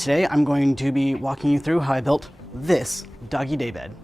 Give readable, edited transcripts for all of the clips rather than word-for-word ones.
Today I'm going to be walking you through how I built this doggy daybed.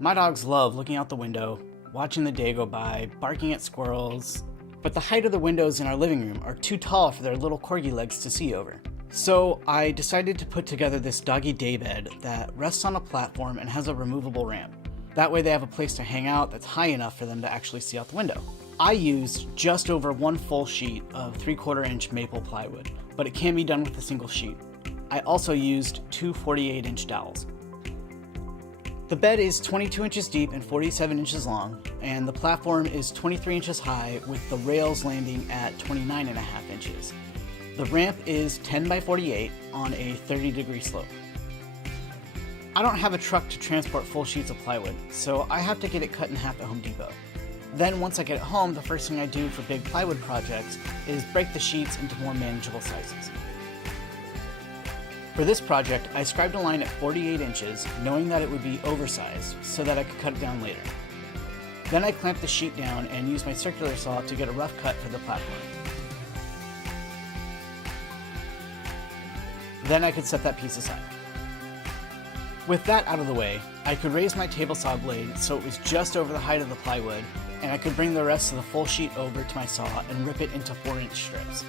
My dogs love looking out the window, watching the day go by, barking at squirrels, but the height of the windows in our living room are too tall for their little corgi legs to see over. So I decided to put together this doggy daybed that rests on a platform and has a removable ramp. That way they have a place to hang out that's high enough for them to actually see out the window. I used just over one full sheet of 3/4 inch maple plywood, but it can be done with a single sheet. I also used two 48-inch dowels. The bed is 22 inches deep and 47 inches long, and the platform is 23 inches high with the rails landing at 29.5 inches. The ramp is 10 by 48 on a 30-degree slope. I don't have a truck to transport full sheets of plywood, so I have to get it cut in half at Home Depot. Then once I get it home, the first thing I do for big plywood projects is break the sheets into more manageable sizes. For this project, I scribed a line at 48 inches, knowing that it would be oversized so that I could cut it down later. Then I clamped the sheet down and used my circular saw to get a rough cut for the platform. Then I could set that piece aside. With that out of the way, I could raise my table saw blade so it was just over the height of the plywood, and I could bring the rest of the full sheet over to my saw and rip it into 4-inch strips.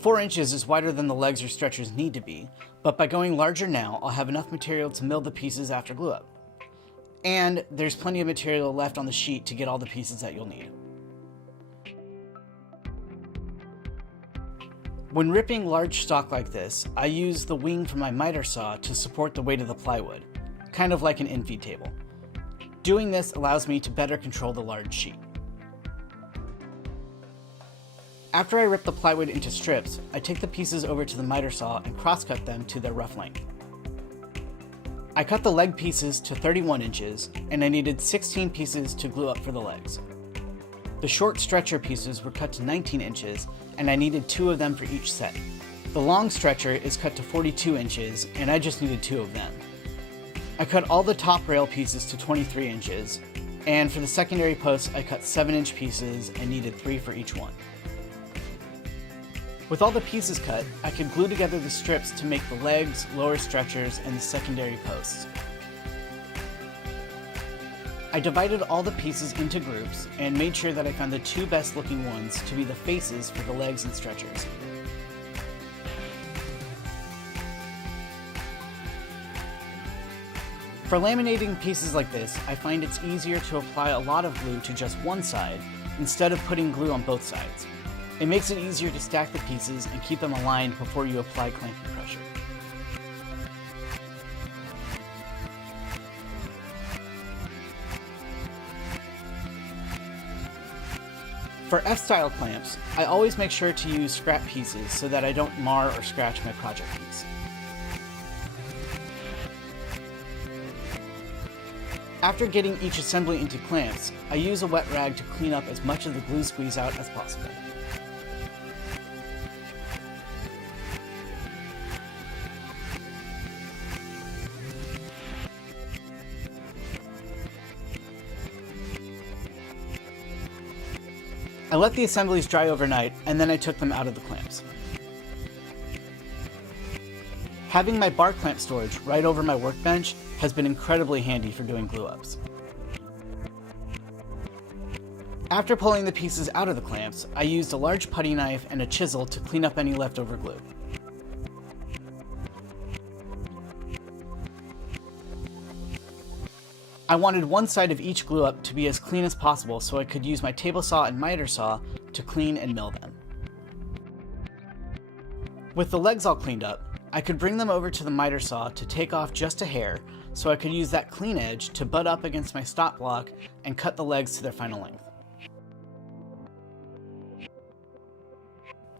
4 inches is wider than the legs or stretchers need to be, but by going larger now, I'll have enough material to mill the pieces after glue up. And there's plenty of material left on the sheet to get all the pieces that you'll need. When ripping large stock like this, I use the wing from my miter saw to support the weight of the plywood, kind of like an infeed table. Doing this allows me to better control the large sheet. After I rip the plywood into strips, I take the pieces over to the miter saw and cross-cut them to their rough length. I cut the leg pieces to 31 inches, and I needed 16 pieces to glue up for the legs. The short stretcher pieces were cut to 19 inches, and I needed 2 of them for each set. The long stretcher is cut to 42 inches, and I just needed 2 of them. I cut all the top rail pieces to 23 inches, and for the secondary posts I cut 7-inch pieces and needed 3 for each one. With all the pieces cut, I could glue together the strips to make the legs, lower stretchers, and the secondary posts. I divided all the pieces into groups and made sure that I found the 2 best looking ones to be the faces for the legs and stretchers. For laminating pieces like this, I find it's easier to apply a lot of glue to just one side instead of putting glue on both sides. It makes it easier to stack the pieces and keep them aligned before you apply clamping pressure. For F-style clamps, I always make sure to use scrap pieces so that I don't mar or scratch my project piece. After getting each assembly into clamps, I use a wet rag to clean up as much of the glue squeeze out as possible. I let the assemblies dry overnight, and then I took them out of the clamps. Having my bar clamp storage right over my workbench has been incredibly handy for doing glue-ups. After pulling the pieces out of the clamps, I used a large putty knife and a chisel to clean up any leftover glue. I wanted one side of each glue up to be as clean as possible so I could use my table saw and miter saw to clean and mill them. With the legs all cleaned up, I could bring them over to the miter saw to take off just a hair so I could use that clean edge to butt up against my stop block and cut the legs to their final length.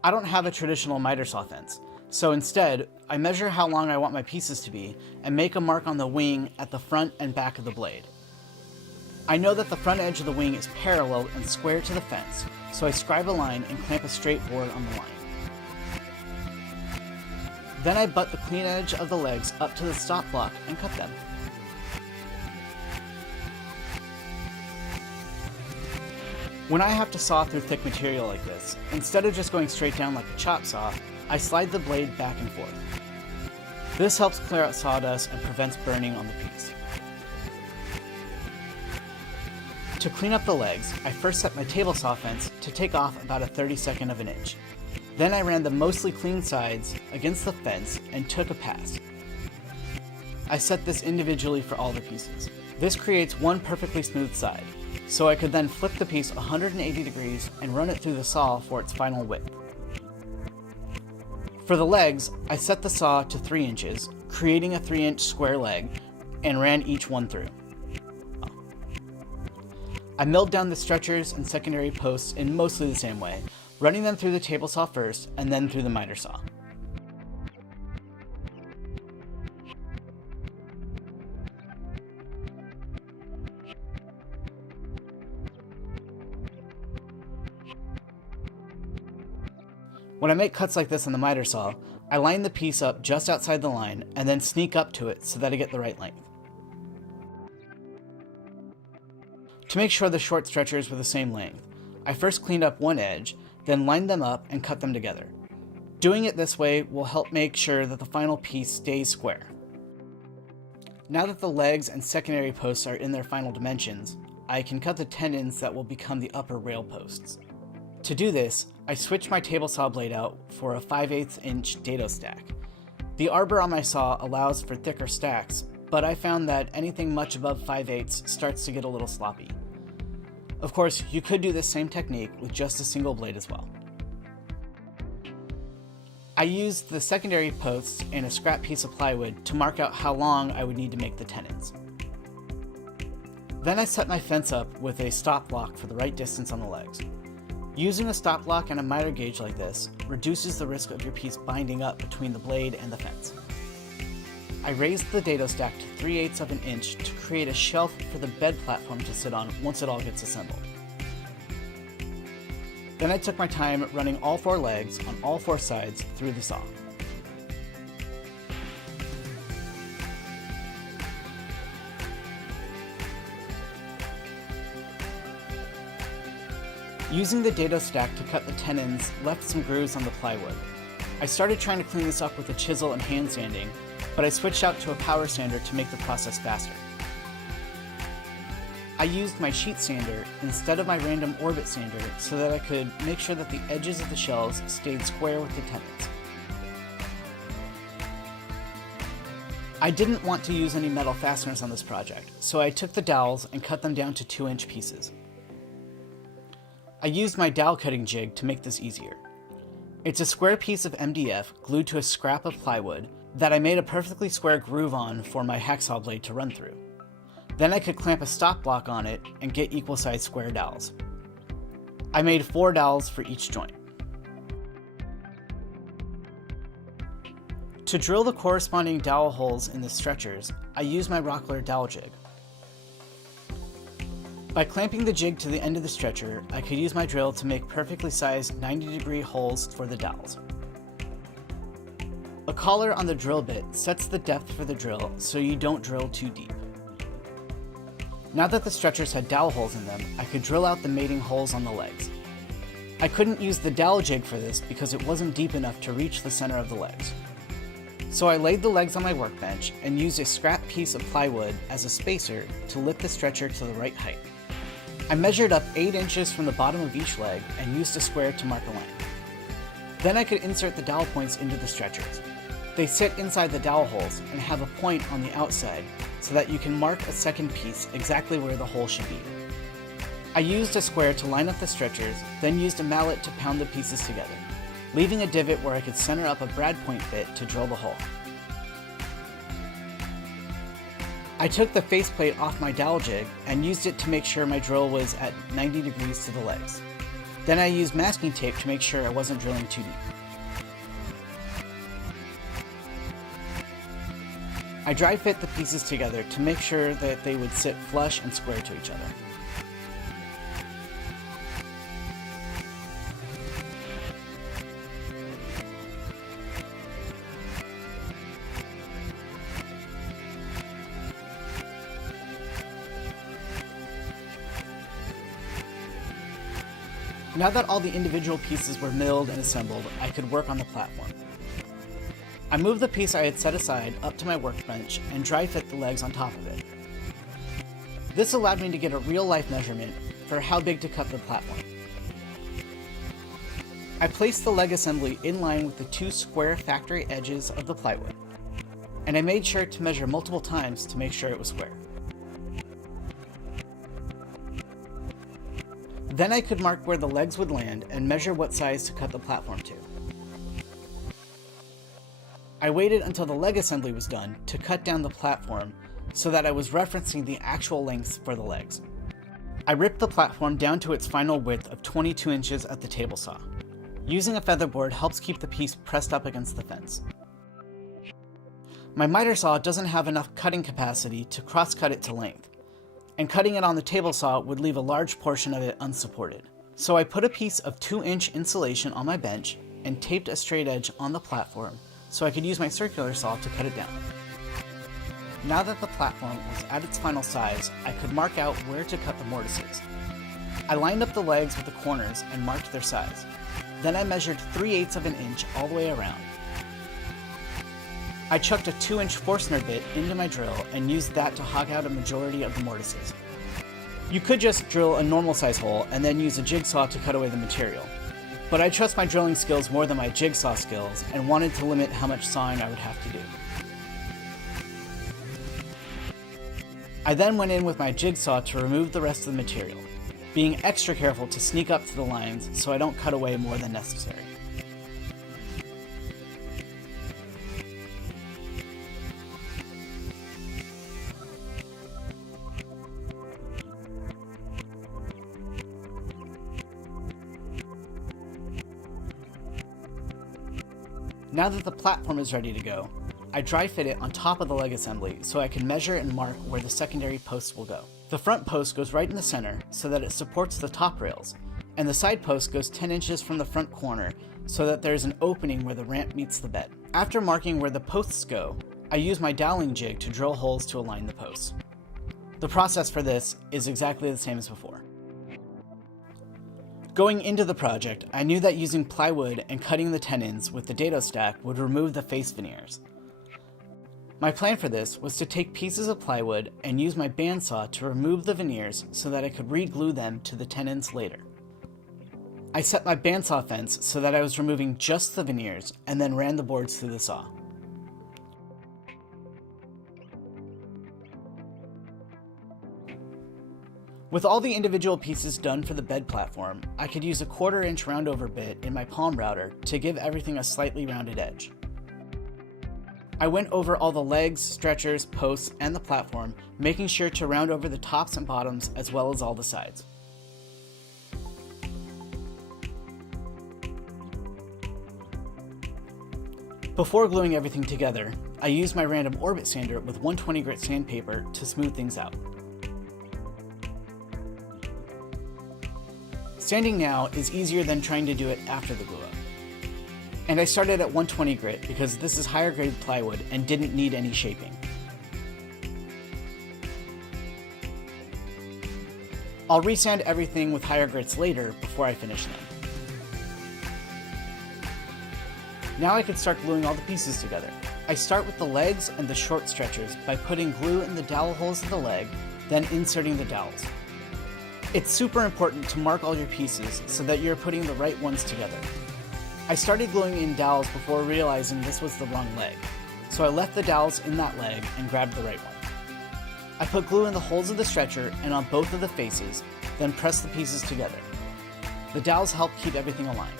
I don't have a traditional miter saw fence, so instead, I measure how long I want my pieces to be and make a mark on the wing at the front and back of the blade. I know that the front edge of the wing is parallel and square to the fence, so I scribe a line and clamp a straight board on the line. Then I butt the clean edge of the legs up to the stop block and cut them. When I have to saw through thick material like this, instead of just going straight down like a chop saw, I slide the blade back and forth. This helps clear out sawdust and prevents burning on the piece. To clean up the legs, I first set my table saw fence to take off about 1/32 of an inch. Then I ran the mostly clean sides against the fence and took a pass. I set this individually for all the pieces. This creates one perfectly smooth side, so I could then flip the piece 180 degrees and run it through the saw for its final width. For the legs, I set the saw to 3 inches, creating a 3-inch square leg, and ran each one through. I milled down the stretchers and secondary posts in mostly the same way, running them through the table saw first and then through the miter saw. When I make cuts like this on the miter saw, I line the piece up just outside the line and then sneak up to it so that I get the right length. To make sure the short stretchers were the same length, I first cleaned up one edge, then lined them up and cut them together. Doing it this way will help make sure that the final piece stays square. Now that the legs and secondary posts are in their final dimensions, I can cut the tendons that will become the upper rail posts. To do this, I switched my table saw blade out for a 5/8 inch dado stack. The arbor on my saw allows for thicker stacks, but I found that anything much above 5/8 starts to get a little sloppy. Of course, you could do this same technique with just a single blade as well. I used the secondary posts and a scrap piece of plywood to mark out how long I would need to make the tenons. Then I set my fence up with a stop block for the right distance on the legs. Using a stop block and a miter gauge like this reduces the risk of your piece binding up between the blade and the fence. I raised the dado stack to 3/8 of an inch to create a shelf for the bed platform to sit on once it all gets assembled. Then I took my time running all 4 legs on all 4 sides through the saw. Using the dado stack to cut the tenons left some grooves on the plywood. I started trying to clean this up with a chisel and hand sanding, but I switched out to a power sander to make the process faster. I used my sheet sander instead of my random orbit sander so that I could make sure that the edges of the shelves stayed square with the tenons. I didn't want to use any metal fasteners on this project, so I took the dowels and cut them down to 2-inch pieces. I used my dowel cutting jig to make this easier. It's a square piece of MDF glued to a scrap of plywood that I made a perfectly square groove on for my hacksaw blade to run through. Then I could clamp a stop block on it and get equal sized square dowels. I made 4 dowels for each joint. To drill the corresponding dowel holes in the stretchers, I used my Rockler dowel jig. By clamping the jig to the end of the stretcher, I could use my drill to make perfectly sized 90-degree holes for the dowels. A collar on the drill bit sets the depth for the drill so you don't drill too deep. Now that the stretchers had dowel holes in them, I could drill out the mating holes on the legs. I couldn't use the dowel jig for this because it wasn't deep enough to reach the center of the legs. So I laid the legs on my workbench and used a scrap piece of plywood as a spacer to lift the stretcher to the right height. I measured up 8 inches from the bottom of each leg and used a square to mark a line. Then I could insert the dowel points into the stretchers. They sit inside the dowel holes and have a point on the outside so that you can mark a second piece exactly where the hole should be. I used a square to line up the stretchers, then used a mallet to pound the pieces together, leaving a divot where I could center up a brad point bit to drill the hole. I took the faceplate off my dowel jig and used it to make sure my drill was at 90 degrees to the legs. Then I used masking tape to make sure I wasn't drilling too deep. I dry fit the pieces together to make sure that they would sit flush and square to each other. Now that all the individual pieces were milled and assembled, I could work on the platform. I moved the piece I had set aside up to my workbench and dry fit the legs on top of it. This allowed me to get a real-life measurement for how big to cut the platform. I placed the leg assembly in line with the 2 square factory edges of the plywood, and I made sure to measure multiple times to make sure it was square. Then I could mark where the legs would land and measure what size to cut the platform to. I waited until the leg assembly was done to cut down the platform so that I was referencing the actual lengths for the legs. I ripped the platform down to its final width of 22 inches at the table saw. Using a featherboard helps keep the piece pressed up against the fence. My miter saw doesn't have enough cutting capacity to cross-cut it to length, and cutting it on the table saw would leave a large portion of it unsupported. So I put a piece of 2-inch insulation on my bench and taped a straight edge on the platform so I could use my circular saw to cut it down. Now that the platform was at its final size, I could mark out where to cut the mortises. I lined up the legs with the corners and marked their size. Then I measured 3/8 of an inch all the way around. I chucked a 2-inch Forstner bit into my drill and used that to hog out a majority of the mortises. You could just drill a normal size hole and then use a jigsaw to cut away the material, but I trust my drilling skills more than my jigsaw skills and wanted to limit how much sawing I would have to do. I then went in with my jigsaw to remove the rest of the material, being extra careful to sneak up to the lines so I don't cut away more than necessary. Now that the platform is ready to go, I dry fit it on top of the leg assembly so I can measure and mark where the secondary posts will go. The front post goes right in the center so that it supports the top rails, and the side post goes 10 inches from the front corner so that there's an opening where the ramp meets the bed. After marking where the posts go, I use my doweling jig to drill holes to align the posts. The process for this is exactly the same as before. Going into the project, I knew that using plywood and cutting the tenons with the dado stack would remove the face veneers. My plan for this was to take pieces of plywood and use my bandsaw to remove the veneers so that I could re-glue them to the tenons later. I set my bandsaw fence so that I was removing just the veneers and then ran the boards through the saw. With all the individual pieces done for the bed platform, I could use a 1/4 inch roundover bit in my palm router to give everything a slightly rounded edge. I went over all the legs, stretchers, posts, and the platform, making sure to round over the tops and bottoms as well as all the sides. Before gluing everything together, I used my random orbit sander with 120 grit sandpaper to smooth things out. Sanding now is easier than trying to do it after the glue up. And I started at 120 grit because this is higher grade plywood and didn't need any shaping. I'll resand everything with higher grits later before I finish them. Now I can start gluing all the pieces together. I start with the legs and the short stretchers by putting glue in the dowel holes of the leg, then inserting the dowels. It's super important to mark all your pieces so that you're putting the right ones together. I started gluing in dowels before realizing this was the wrong leg, so I left the dowels in that leg and grabbed the right one. I put glue in the holes of the stretcher and on both of the faces, then pressed the pieces together. The dowels help keep everything aligned.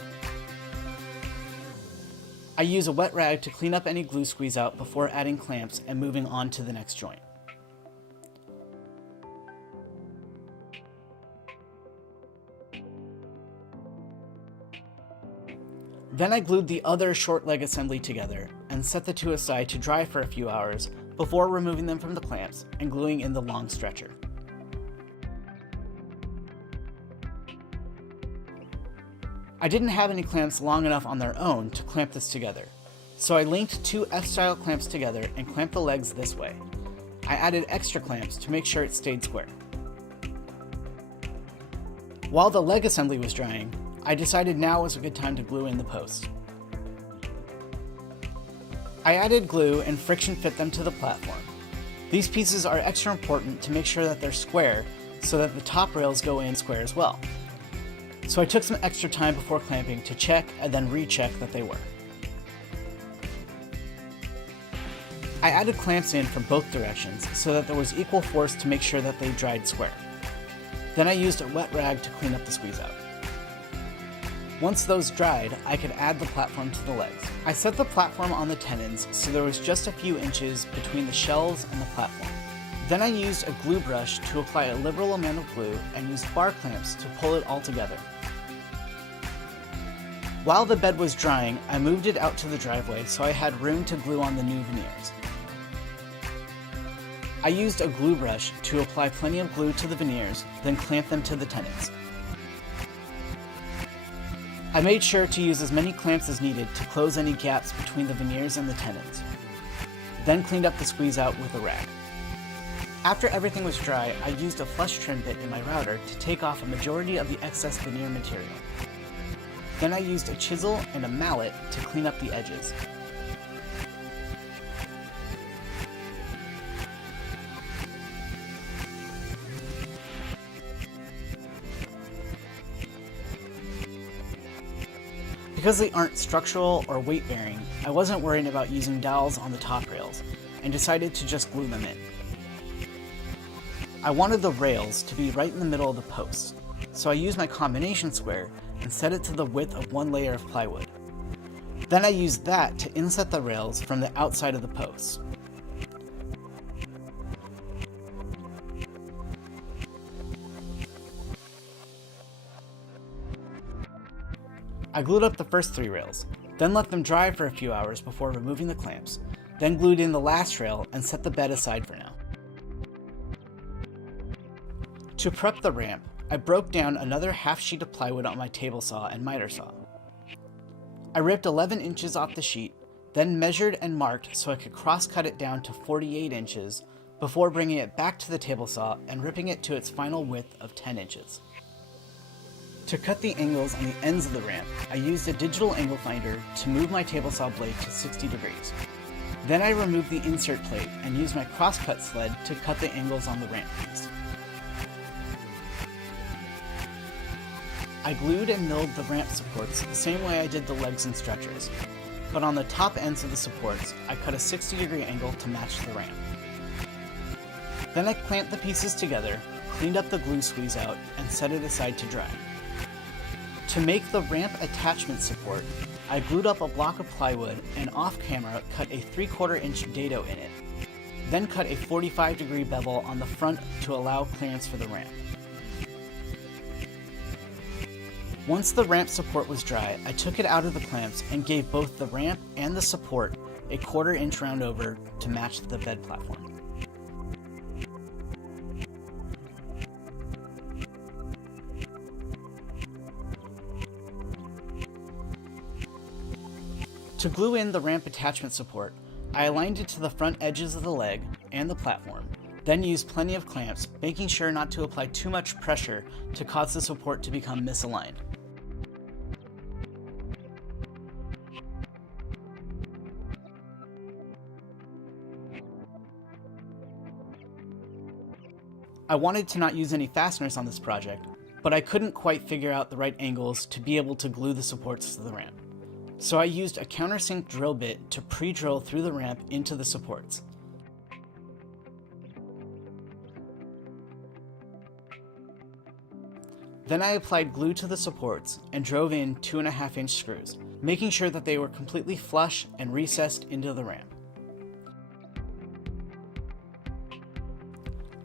I use a wet rag to clean up any glue squeeze out before adding clamps and moving on to the next joint. Then I glued the other short leg assembly together and set the two aside to dry for a few hours before removing them from the clamps and gluing in the long stretcher. I didn't have any clamps long enough on their own to clamp this together, so I linked two F-style clamps together and clamped the legs this way. I added extra clamps to make sure it stayed square. While the leg assembly was drying, I decided now was a good time to glue in the posts. I added glue and friction fit them to the platform. These pieces are extra important to make sure that they're square so that the top rails go in square as well. So I took some extra time before clamping to check and then recheck that they were. I added clamps in from both directions so that there was equal force to make sure that they dried square. Then I used a wet rag to clean up the squeeze out. Once those dried, I could add the platform to the legs. I set the platform on the tenons so there was just a few inches between the shelves and the platform. Then I used a glue brush to apply a liberal amount of glue and used bar clamps to pull it all together. While the bed was drying, I moved it out to the driveway so I had room to glue on the new veneers. I used a glue brush to apply plenty of glue to the veneers, then clamp them to the tenons. I made sure to use as many clamps as needed to close any gaps between the veneers and the tenons. Then cleaned up the squeeze out with a rag. After everything was dry, I used a flush trim bit in my router to take off a majority of the excess veneer material. Then I used a chisel and a mallet to clean up the edges. Because they aren't structural or weight-bearing, I wasn't worried about using dowels on the top rails, and decided to just glue them in. I wanted the rails to be right in the middle of the posts, so I used my combination square and set it to the width of one layer of plywood. Then I used that to inset the rails from the outside of the posts. I glued up the first 3 rails, then let them dry for a few hours before removing the clamps, then glued in the last rail and set the bed aside for now. To prep the ramp, I broke down another half sheet of plywood on my table saw and miter saw. I ripped 11 inches off the sheet, then measured and marked so I could cross-cut it down to 48 inches before bringing it back to the table saw and ripping it to its final width of 10 inches. To cut the angles on the ends of the ramp, I used a digital angle finder to move my table saw blade to 60 degrees. Then I removed the insert plate and used my crosscut sled to cut the angles on the ramp piece. I glued and milled the ramp supports the same way I did the legs and stretchers, but on the top ends of the supports, I cut a 60-degree angle to match the ramp. Then I clamped the pieces together, cleaned up the glue squeeze out, and set it aside to dry. To make the ramp attachment support, I glued up a block of plywood and off-camera cut a 3/4 inch dado in it, then cut a 45-degree bevel on the front to allow clearance for the ramp. Once the ramp support was dry, I took it out of the clamps and gave both the ramp and the support a 1/4 inch round over to match the bed platform. To glue in the ramp attachment support, I aligned it to the front edges of the leg and the platform, then used plenty of clamps, making sure not to apply too much pressure to cause the support to become misaligned. I wanted to not use any fasteners on this project, but I couldn't quite figure out the right angles to be able to glue the supports to the ramp. So I used a countersink drill bit to pre-drill through the ramp into the supports. Then I applied glue to the supports and drove in 2.5 inch screws, making sure that they were completely flush and recessed into the ramp.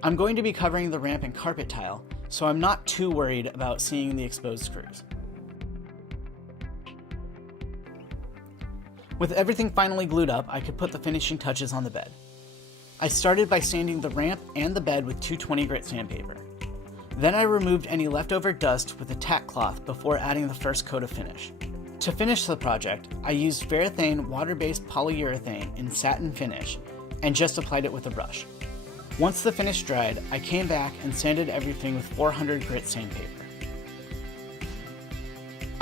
I'm going to be covering the ramp in carpet tile, so I'm not too worried about seeing the exposed screws. With everything finally glued up, I could put the finishing touches on the bed. I started by sanding the ramp and the bed with 220 grit sandpaper. Then I removed any leftover dust with a tack cloth before adding the first coat of finish. To finish the project, I used Varathane water-based polyurethane in satin finish and just applied it with a brush. Once the finish dried, I came back and sanded everything with 400 grit sandpaper.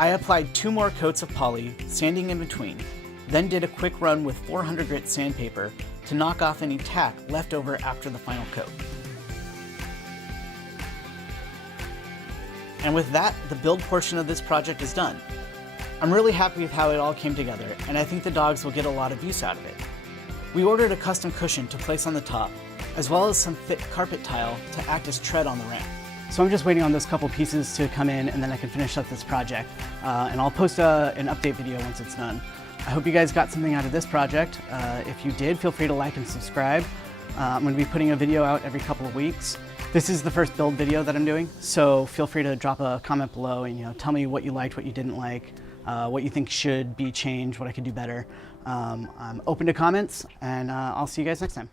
I applied 2 more coats of poly, sanding in between, then did a quick run with 400 grit sandpaper to knock off any tack left over after the final coat. And with that, the build portion of this project is done. I'm really happy with how it all came together, and I think the dogs will get a lot of use out of it. We ordered a custom cushion to place on the top, as well as some thick carpet tile to act as tread on the ramp. So I'm just waiting on those couple pieces to come in, and then I can finish up this project. And I'll post an update video once it's done. I hope you guys got something out of this project. If you did, feel free to like and subscribe. I'm going to be putting a video out every couple of weeks. This is the first build video that I'm doing, so feel free to drop a comment below and tell me what you liked, what you didn't like, what you think should be changed, what I could do better. I'm open to comments, and I'll see you guys next time.